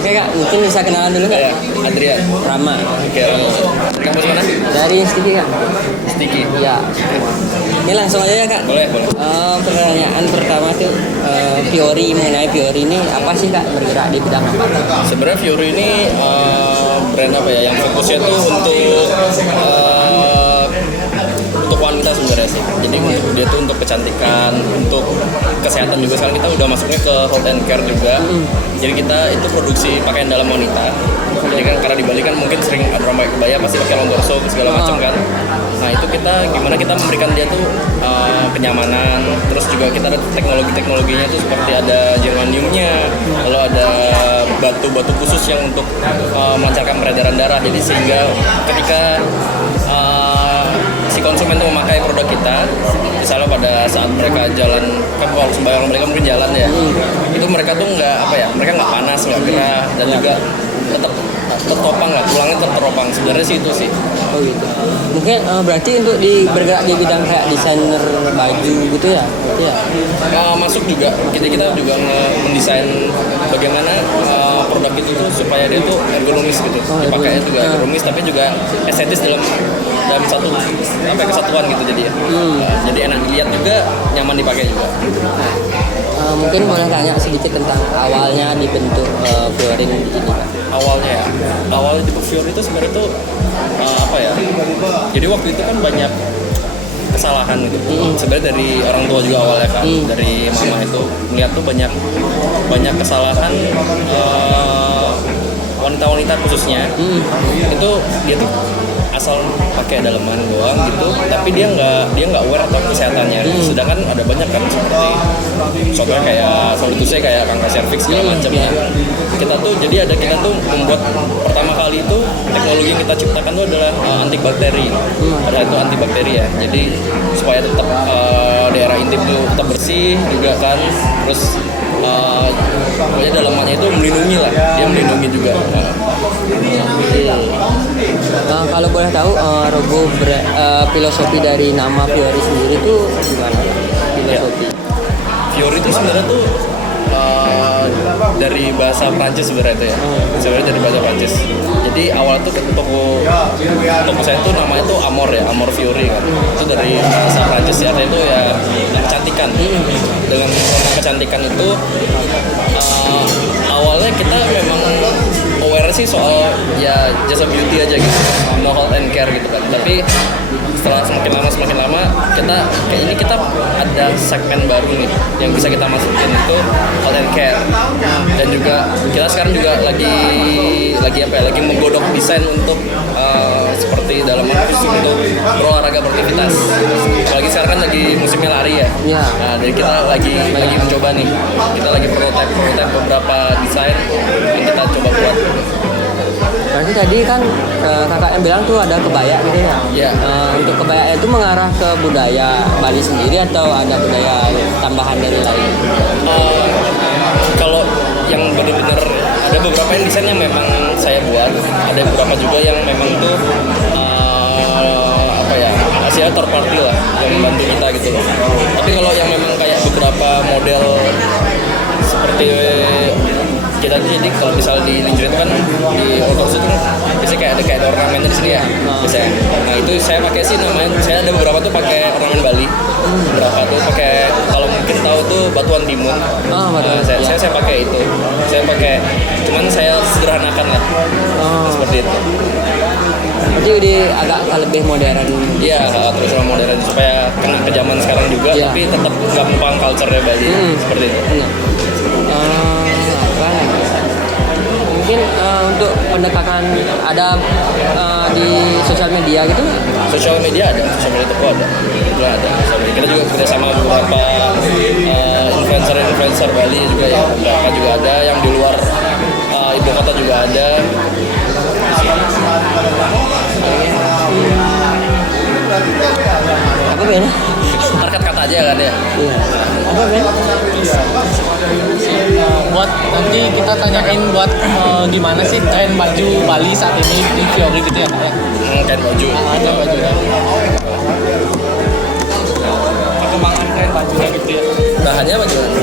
Oke kak, mungkin bisa kenalan dulu kak? Ya, Adrian. Rama. Oke, kampus mana? Dari Sticky kak? Sticky. Iya. Ini langsung aja ya kak? Boleh. Pertanyaan pertama tuh Fiori, mengenai Fiori ini apa sih kak, bergerak di bidang apa? Sebenarnya Fiori ini brand apa ya, yang fokusnya tuh untuk wanita sebenarnya sih. Jadi dia tuh untuk kecantikan, untuk kesehatan juga. Sekarang kita udah masuknya ke health and care juga. Jadi kita itu produksi pakaian dalam wanita. Jadi kan karena di Bali kan mungkin sering ada orang pakai kebaya pasti pakai longsorso segala macam kan. Nah itu gimana kita memberikan dia tuh kenyamanan. Terus juga kita ada teknologinya tuh seperti ada germaniumnya, lalu ada batu-batu khusus yang untuk melancarkan peredaran darah. Jadi sehingga ketika si konsumen itu memakai produk kita, misalnya pada saat mereka jalan, kan kalau sembarang mereka mungkin jalan ya, itu mereka tuh mereka nggak panas, nggak gerah, dan juga tetap tertopang lah, tulangnya teropang. Sebenarnya sih itu sih. Oh gitu. Mungkin berarti untuk bergerak di bidang kayak desainer baju gitu ya? Gitu ya? Masuk juga, kita juga mendesain bagaimana produk itu tuh supaya dia tuh ergonomis gitu, dipakainya juga ergonomis tapi juga estetis dalam satu kesatuan gitu jadi ya. Jadi enak dilihat juga, nyaman dipakai juga. Mungkin boleh tanya sedikit tentang awalnya dibentuk Fiori ini kan? Awalnya dibentuk Fiori itu sebenarnya tuh jadi waktu itu kan banyak kesalahan gitu. Sebenarnya dari orang tua juga awalnya kan, dari mama itu melihat tuh banyak kesalahan wanita-wanita khususnya. Itu dia tuh asal pakai daleman doang gitu, tapi dia nggak aware atau kesehatannya. Sedangkan ada banyak kan seperti contohnya kayak solutusnya kayak kanker serviks segala macamnya. Kita tuh membuat pertama kali itu teknologi yang kita ciptakan itu adalah antibakteri. Padahal itu antibakteri ya. Jadi supaya tetap daerah intim itu tetap bersih juga kan. Terus pokoknya dalamannya itu melindungi lah, dia melindungi juga. Kalau boleh tahu filosofi dari nama Fiori sendiri itu gimana? Filosofi. Fiori itu sebenarnya tuh dari bahasa Prancis sebenarnya itu ya. Sebenarnya dari bahasa Prancis. Jadi awal tuh toko saya itu namanya tuh Amor Fiori kan. Itu dari bahasa Prancis ya, artinya itu ya kecantikan. Dengan kecantikan itu awalnya kita memang aware sih soal ya jasa beauty aja gitu, no health and care gitu kan. Tapi setelah semakin lama kita ada segmen baru nih yang bisa kita masukin itu health and care. Dan juga kita sekarang juga lagi menggodok desain untuk seperti dalam khusus untuk berolahraga beraktivitas. Apalagi sekarang kan lagi musimnya lari ya. Nah, jadi kita lagi mencoba nih. Kita lagi prototype beberapa desain yang kita coba buat. Berarti tadi kan kakak yang bilang tuh ada kebaya gitu ya? Iya. Untuk kebaya itu mengarah ke budaya Bali sendiri atau ada budaya tambahan dari lain? Kalau yang benar-benar ada beberapa yang desain yang memang saya buat, ada beberapa juga yang memang tuh hasilnya third party lah yang membantu kita gitu loh. Tapi kalau yang memang kayak beberapa model seperti kita tuh, jadi kalau misal di lingerie itu kan di outdoor itu biasanya kayak ada ornamen di sini ya biasanya. Nah itu saya pakai sih namanya, saya ada beberapa tuh pakai ornamen Bali, beberapa tuh pakai, kalau mungkin tahu tuh batuan timun. Saya pakai itu, cuman saya sederhanakan lah seperti itu. Berarti udah agak lebih modern. Iya, terus modern supaya kena ke zaman sekarang juga, tapi tetap nggak melupakan culture-nya Bali seperti itu. Mungkin untuk pendekatan ada di sosial media gitu? Sosial media ada. Kita juga bekerjasama beberapa influencer Bali juga ya. Mereka juga ada yang di luar ibu kota juga ada. Apa Ben? Kata aja kan ya. Apa Ben? Buat nanti kita tanyain buat gimana sih tren baju Bali saat ini di Fiori gitu ya kak ya? Tren baju. Tren baju kan. Perkembangan tren bajunya gitu ya. Bahannya apa gimana?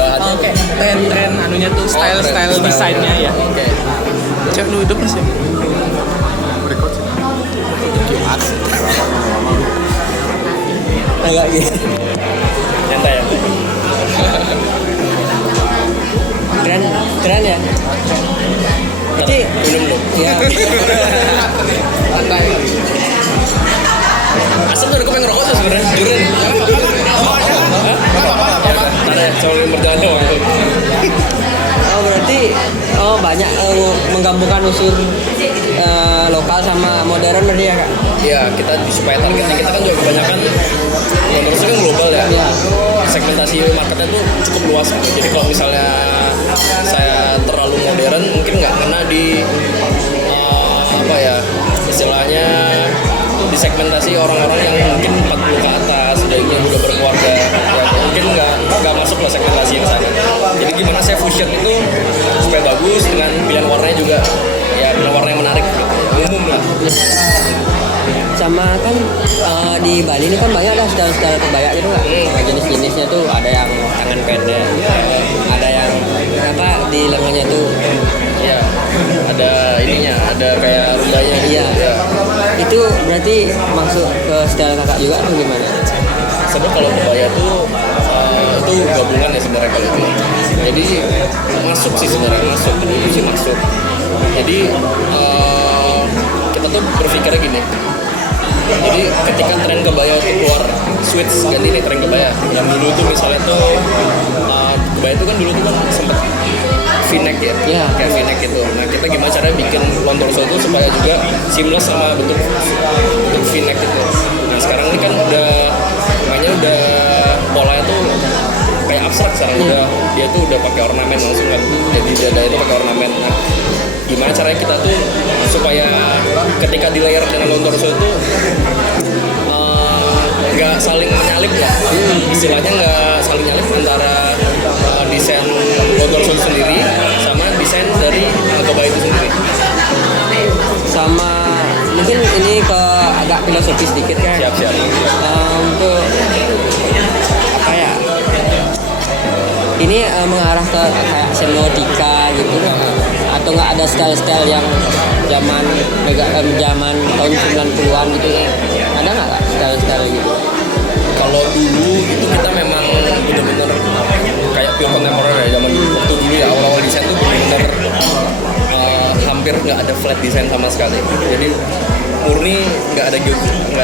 bahannya. Oke, tren anunya tuh style desainnya ya. Oke. Cek lu hidup sih. Agak gitu. Nyantai ya. Keren ya. Jadi Minum dulu. ya Asal tuh aku pengen ngerokok tuh sebenarnya. Juren. Ada coba berjalan doang. berarti banyak menggabungkan unsur lokal sama modern berarti ya Kak? Iya, kita supaya targetnya kita kan juga kebanyakan menurut saya kan global ya. Iya. Segmentasi marketnya tuh cukup luas gitu. Jadi kalau misalnya saya terlalu modern mungkin nggak kena di apa ya istilahnya di segmentasi orang-orang yang mungkin 40 ke atas dan yang udah berkeluarga ya mungkin nggak masuk lah segmentasi yang sana. Jadi gimana saya fusion itu supaya bagus dengan pilihan warnanya juga ya pilihan warna yang menarik gitu. Umum lah. Sama kan di Bali ini kan banyak lah style-style kebaya gitu nggak? Jenis-jenisnya tuh ada yang tangan pendek, ada yang apa di lengannya tuh. Ya, ada ininya, ada kayak rubahnya gitu. Iya. Ya. Itu berarti masuk ke style kakak juga atau gimana? Sebenarnya kalau kebaya tuh itu gabungan ya sebenarnya kalau itu. Jadi masuk sih sebenarnya masuk. Jadi kita tuh berpikirnya gini. Jadi ketika tren kebaya itu keluar switch ganti nih tren kebaya. Yang dulu tuh misalnya tuh kebaya itu kan dulu tuh kan sempet V-neck ya, Iya. kayak V-neck gitu. Nah kita gimana caranya bikin long torso itu supaya juga seamless sama bentuk V-neck itu. Nah sekarang ini kan udah polanya tuh kayak abstrak sekarang dia tuh udah pakai ornamen langsung kan. Jadi dada itu pakai ornamen. Nah, gimana caranya kita tuh supaya ketika di layer dengan long torso itu nggak saling menyalip ya, istilahnya nggak saling nyalip antara desain long torso sendiri sama desain dari kebaya itu sendiri. Sama mungkin ini ke agak filosofis sedikit kan? Siap. Untuk apa ya? Ini mengarah ke kayak semiotika gitu atau nggak ada style-style yang zaman tahun 90-an gitu ya? Ada nggak Kak, style-style gitu? Kalau dulu itu kita memang bener-bener kayak pure kontemporer ya zaman waktu dulu ya awal-awal desain tuh bener-bener hampir nggak ada flat desain sama sekali. Jadi murni nggak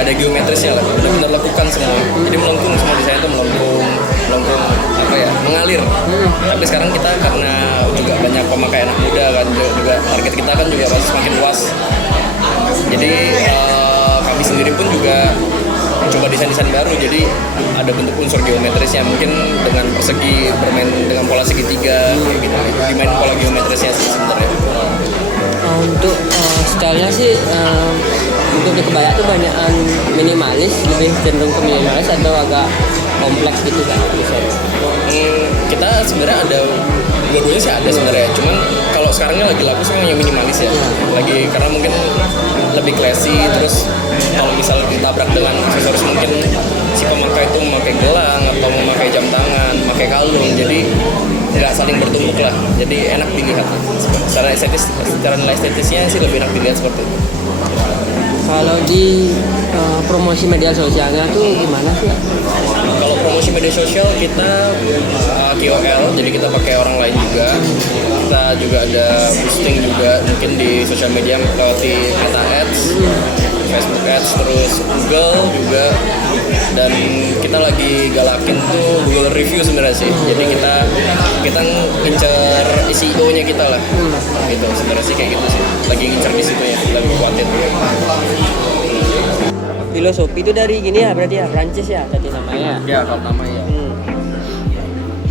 ada geometrisnya lah, benar-benar lakukan semua. Jadi melengkung semua desain itu melengkung apa ya mengalir. Tapi sekarang kita karena juga banyak pemakai anak muda kan juga target kita kan juga masih semakin luas. Jadi kami sendiri pun juga coba desain-desain baru, jadi ada bentuk unsur geometrisnya mungkin dengan persegi bermain dengan pola segitiga kayak gitu, dimain pola geometrisnya sih sebenarnya. Untuk stylenya sih untuk di kebaya tuh banyakan minimalis, lebih cenderung ke minimalis atau agak kompleks gitu kan? Kita sebenarnya ada dua-duanya sih ada sebenarnya, cuman kalau sekarangnya lagi laku sekarang yang minimalis ya, lagi karena mungkin lebih classy. Terus kalau misalnya ditabrak dengan aksesoris mungkin si pemakai itu memakai gelang atau memakai jam tangan, memakai kalung, jadi nggak saling bertumpuk lah, jadi enak dilihat. Secara nilai estetisnya sih lebih enak dilihat seperti itu. Kalau di promosi media sosialnya tuh gimana sih? Kalau promosi media sosial kita KOL, jadi kita pakai orang lain juga. Kita juga ada boosting juga mungkin di sosial media lewati Meta Ads, Facebook Ads, terus Google juga. Dan kita lagi galakin tuh Google Review sebenarnya sih. Jadi kita ngincer SEO-nya kita lah. Gitu sebenarnya sih kayak gitu sih. Lagi ngincer di situ ya, lagi kuatin. Filosofi itu dari gini ya, berarti ya Prancis ya tadi namanya. Ya, kalau namanya.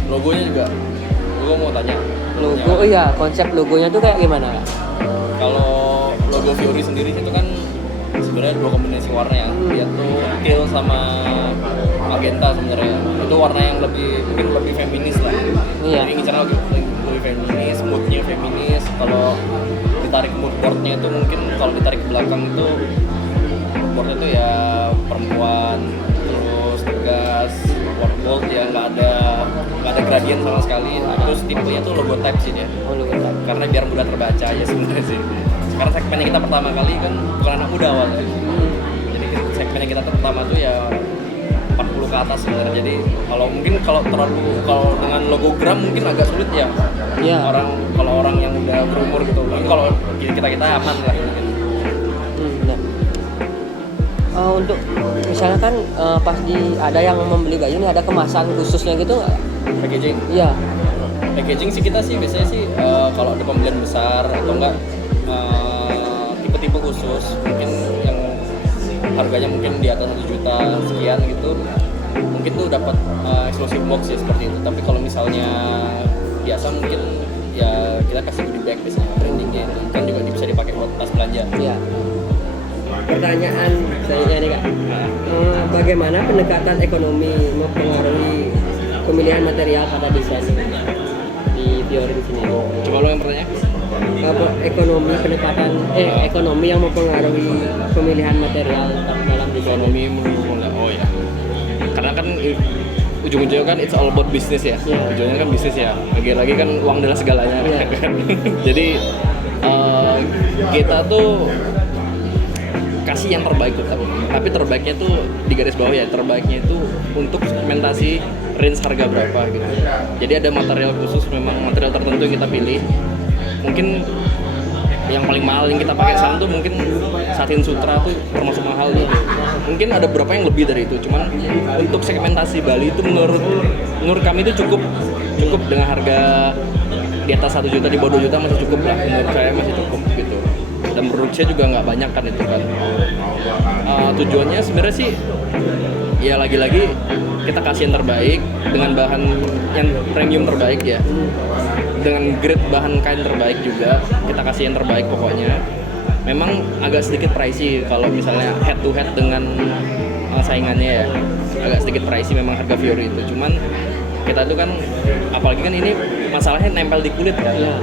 Logonya juga. Gue mau tanya. Logo, oh iya, konsep logonya tuh kayak gimana? Kalau logo Fiori sendiri itu kan sebenarnya dua kombinasi warna yang dia tuh teal sama magenta sebenarnya. Itu warna yang mungkin lebih feminis lah. Iya. Jadi ngincar lebih feminis, moodnya feminis. Kalau ditarik mood boardnya itu mungkin kalau ditarik ke belakang itu boardnya tuh ya perempuan terus tegas, bold ya nggak ada gradient sama sekali. Terus tipenya tuh logo type sih dia. Oh, lu kata. Karena biar mudah terbaca aja sebenarnya sih. Sekarang segmennya kita pertama kali kan bukan anak muda awalnya. Jadi segmennya kita tuh pertama tuh ya 40 ke atas sebenarnya. Jadi kalau dengan logo gram mungkin agak sulit ya. Iya. Kalau orang yang udah berumur gitu. Mungkin kalau kita aman lah. Benar. Untuk misalnya kan pas ada yang membeli baju ini ada kemasan khususnya gitu nggak? Packaging. Iya. Packaging sih kita sih biasanya sih kalau ada pembelian besar atau enggak tipe-tipe khusus mungkin yang harganya mungkin di atas 1 juta sekian gitu mungkin tuh dapat eksklusif box ya seperti itu. Tapi kalau misalnya biasa mungkin ya kita kasih goodie bag biasanya brandingnya itu kan juga bisa dipakai buat tas belanja. Iya. Pertanyaan selanjutnya nih Kak. Bagaimana pendekatan ekonomi mempengaruhi pemilihan material pada desain di Fiori sini? Coba lo yang pertanyaan. Ekonomi yang mempengaruhi pemilihan material dalam desain. Ekonomi mulai ya. Karena kan ujung-ujungnya kan it's all about business ya. Yeah. Ujungnya kan bisnis ya. Lagi-lagi kan uang adalah segalanya. Yeah. Jadi kita tuh kasih yang terbaik tetap. Tapi terbaiknya tuh di garis bawah ya. Terbaiknya itu untuk segmentasi range harga berapa gitu. Jadi ada material khusus, memang material tertentu yang kita pilih. Mungkin yang paling mahal yang kita pakai sekarang tuh mungkin satin sutra tuh termasuk mahal gitu. Mungkin ada beberapa yang lebih dari itu, cuman untuk segmentasi Bali itu menurut kami itu cukup dengan harga di atas 1 juta, di bawah 2 juta masih cukup lah. Menurut saya masih cukup gitu. Dan produksinya juga nggak banyak kan itu kan. Tujuannya sebenarnya sih ya lagi-lagi kita kasih yang terbaik dengan bahan yang premium terbaik ya. Dengan grade bahan kain terbaik juga kita kasih yang terbaik pokoknya. Memang agak sedikit pricey kalau misalnya head to head dengan saingannya ya, agak sedikit pricey memang harga Fiori itu. Cuman kita tuh kan apalagi kan ini masalahnya nempel di kulit kan. Iya.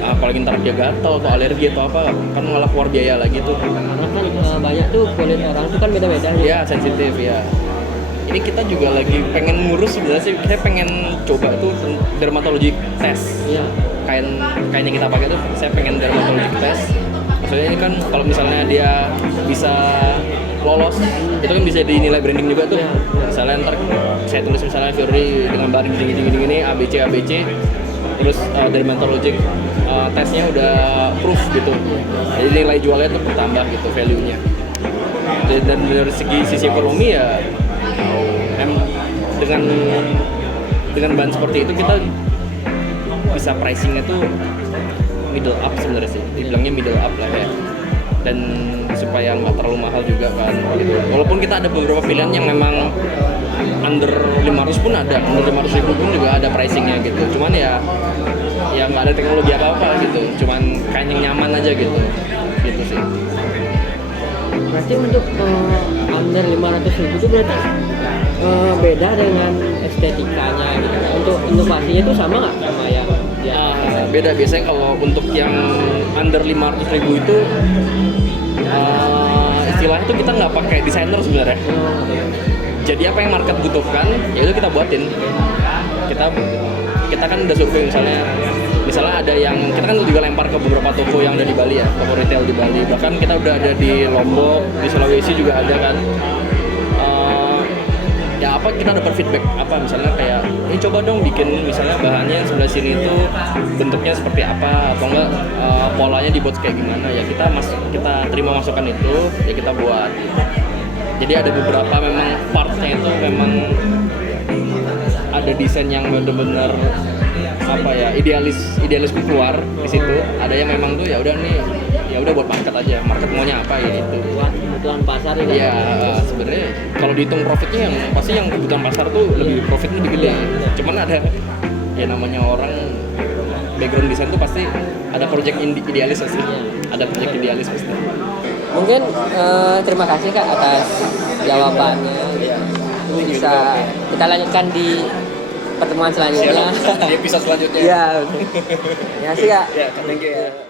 Apalagi ntar dia gatal atau alergi atau apa kan malah keluar biaya lagi tuh. Karena kan banyak tuh kulit orang tuh kan beda-beda. Iya sensitif ya. Ini kita juga lagi pengen ngurus sebenarnya sih, saya pengen coba tuh dermatologic test. Iya. Kain yang kita pakai tuh saya pengen dermatologic test. Maksudnya ini kan kalau misalnya dia bisa lolos itu kan bisa dinilai branding juga tuh. Iya. Misalnya ntar saya tulis misalnya Fiori dengan bahan gini ABC terus dermatologic tesnya udah proof gitu. Jadi nilai jualnya tuh bertambah gitu value-nya. Dan dari sisi ekonomi ya dengan bahan seperti itu kita bisa pricingnya tuh middle up sebenarnya sih, dibilangnya middle up lah ya, dan supaya nggak terlalu mahal juga kan gitu. Walaupun kita ada beberapa pilihan yang memang under 500 pun ada, under 500 ribu pun juga ada pricingnya gitu. Cuman ya nggak ada teknologi apa gitu, cuman kain yang nyaman aja gitu sih. Berarti untuk under 500 ribu itu berarti beda dengan estetikanya gitu. Untuk inovasinya itu sama nggak sama yang beda. Biasanya kalau untuk yang under 500 ribu itu istilahnya itu kita nggak pakai desainer sebenarnya. Jadi apa yang market butuhkan ya itu kita buatin. Kita kan udah survei misalnya ada yang kita kan juga lempar ke beberapa toko yang ada di Bali ya, toko retail di Bali. Bahkan kita udah ada di Lombok, di Sulawesi juga ada kan. Ya apa kita dapat feedback apa misalnya kayak ini coba dong bikin misalnya bahannya yang sebelah sini itu bentuknya seperti apa atau enggak polanya dibuat kayak gimana ya kita terima masukan itu ya kita buat. Jadi ada beberapa memang partnya itu memang ada desain yang benar-benar apa ya idealisme keluar di situ. Ada yang memang tuh ya udah nih ya udah buat market aja, market maunya apa ya itu buat kebutuhan pasar ini. Ya sebenarnya kalau dihitung profitnya yang pasti yang kebutuhan pasar tuh profitnya lebih gede. Cuman ada ya namanya orang background desain tuh pasti ada project idealis pasti. Ada project idealis pasti. Mungkin terima kasih Kak atas jawabannya. Bisa kita lanjutkan di pertemuan selanjutnya. Di episode selanjutnya. Iya. Ya sih Kak. Ya, thank you ya.